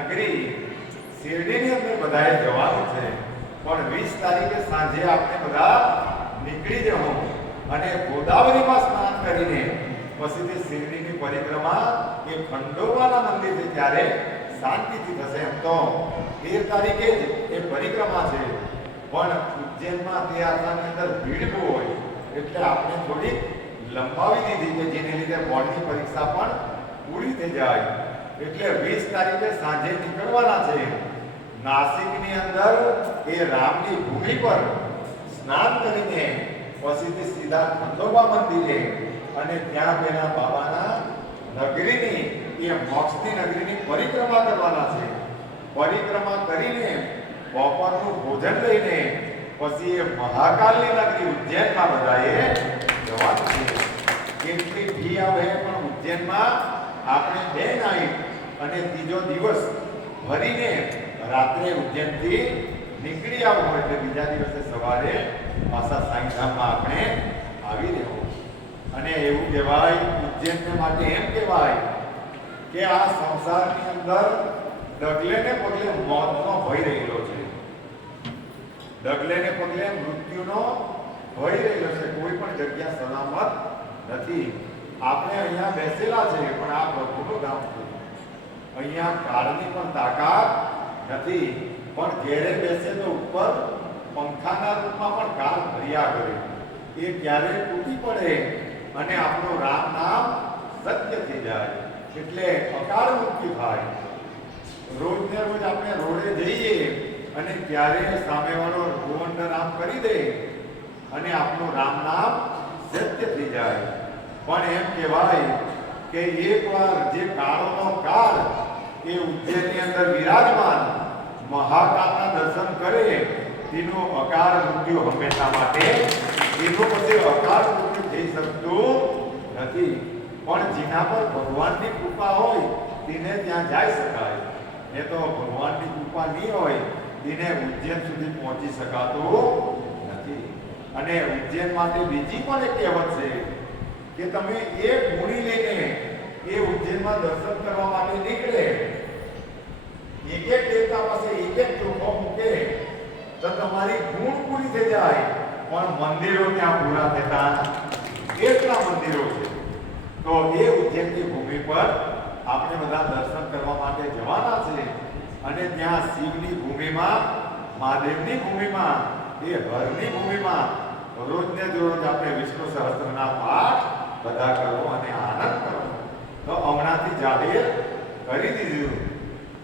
નગરી શિરડીની અંદર બધાએ જવાનું છે, પણ 20 તારીખે સાંજે આપણે બધા નીકળી જવું અને ગોદાવરીમાં સ્નાન કરીને પછીથી શિરડીની પરિક્રમા એ ખંડોબાના મંદિર છે ત્યારે શાંતિથી થશે. એમ તો 13 તારીખે જ એ પરિક્રમા છે, પણ ઉજ્જૈનમાં તે આસાની અંદર ભીડ બહુ હોય એટલે આપણે થોડી લંબાવી દીધી કે જેને લીધે બોર્ડની પરીક્ષા પણ પૂરી થઈ જાય. એટલે 20 તારીખે સાંજે નીકળવાના છે. નાસિકની અંદર એ રામની ભૂમિ પર સ્નાન કરીને પછીથી સીધા ખંડોબા મંદિરે અને ત્યાં પેલા બાબાના નગરીની એ મોક્ષની નગરીની પરિક્રમા કરવાના છે. પરિક્રમા કરીને બપોરનું ભોજન લઈને પછી એ મહાકાલની નગરી ઉજ્જૈનમાં બધાએ જવાનું છે. કેટલી ફી આવે પણ ઉજ્જૈનમાં આપણે 2 નાઈટ અને ત્રીજો દિવસ ફરીને રાત્રે ઉજ્જૈનથી નીકળી આવવું હોય એટલે બીજા દિવસે સવારે પાછા સાંઈધામમાં આપણે આવી રહેવું. અને એવું કહેવાય ઉજ્જૈનને માટે એમ કહેવાય કે આ સંસારની અંદર ડગલે ને પગલે મોતનો ભય રહેલો છે. ડગલે ને પગલે મૃત્યુનો ભય રહેલો છે. કોઈ પણ જગ્યા સલામત નથી. આપણે અહીંયા બેસેલા છે પણ આ પ્રભુનું ગામ છે. અહીંયા કાળની પણ તાકાત નથી, પણ ઘેરે બેસે તો ઉપર પંખાના રૂપમાં પણ કાળ ભર્યા કરે. એ ક્યારે તૂટી પડે અને આપણું રામ નામ સત્ય થઈ જાય એટલે અકાળ મૃત્યુ થાય. રોજ ને રોજ આપણે રોડે જઈએ અને ક્યારે સામેવાળો ગોવંડર આમ કરી દે અને આપણું રામ નામ સત્ય થઈ જાય. પણ એમ કહેવાય કે એકવાર જે કાળોનો કાળ એ ઉજ્જૈનની અંદર વિરાજમાન મહાકાળના દર્શન કરે તેનું અકાળ મૃત્યુ હંમેશા માટે એનું પછી અકાળ મૃત્યુ થઈ શકતું નથી. પણ જેના પર ભગવાનની કૃપા હોય તેને ત્યાં જઈ શકાય. એ તો ભગવાનની કૃપા નહીં હોય તેને ઉજ્જૈન સુધી પહોંચી શકાતું નથી. અને ઉજ્જૈન માટે બીજી પણ એક કહેવત છે કે તમે એક મૂડી લઈને એ ઉજ્જૈનમાં દર્શન કરવા માટે નીકળે, એક એક દેવતા પાસે એક એક ચોખો મૂકે તો તમારી ગુણ પૂરી થઈ જાય, પણ મંદિરો ત્યાં પૂરા થતા એટલા મંદિરો છે. તો એ ઉજ્જૈનની ભૂમિ પર આપણે બધા દર્શન કરવા માટે જવાના છે. અને ત્યાં શિવની ભૂમિમાં, મહાદેવની ભૂમિમાં, એ હરની ભૂમિમાં રોજને રોજ આપણે વિષ્ણુ સહસ્ત્રના પાઠ બધા કરો અને આનંદ કરો. તો હમણાંથી જાહેર કરી દીધું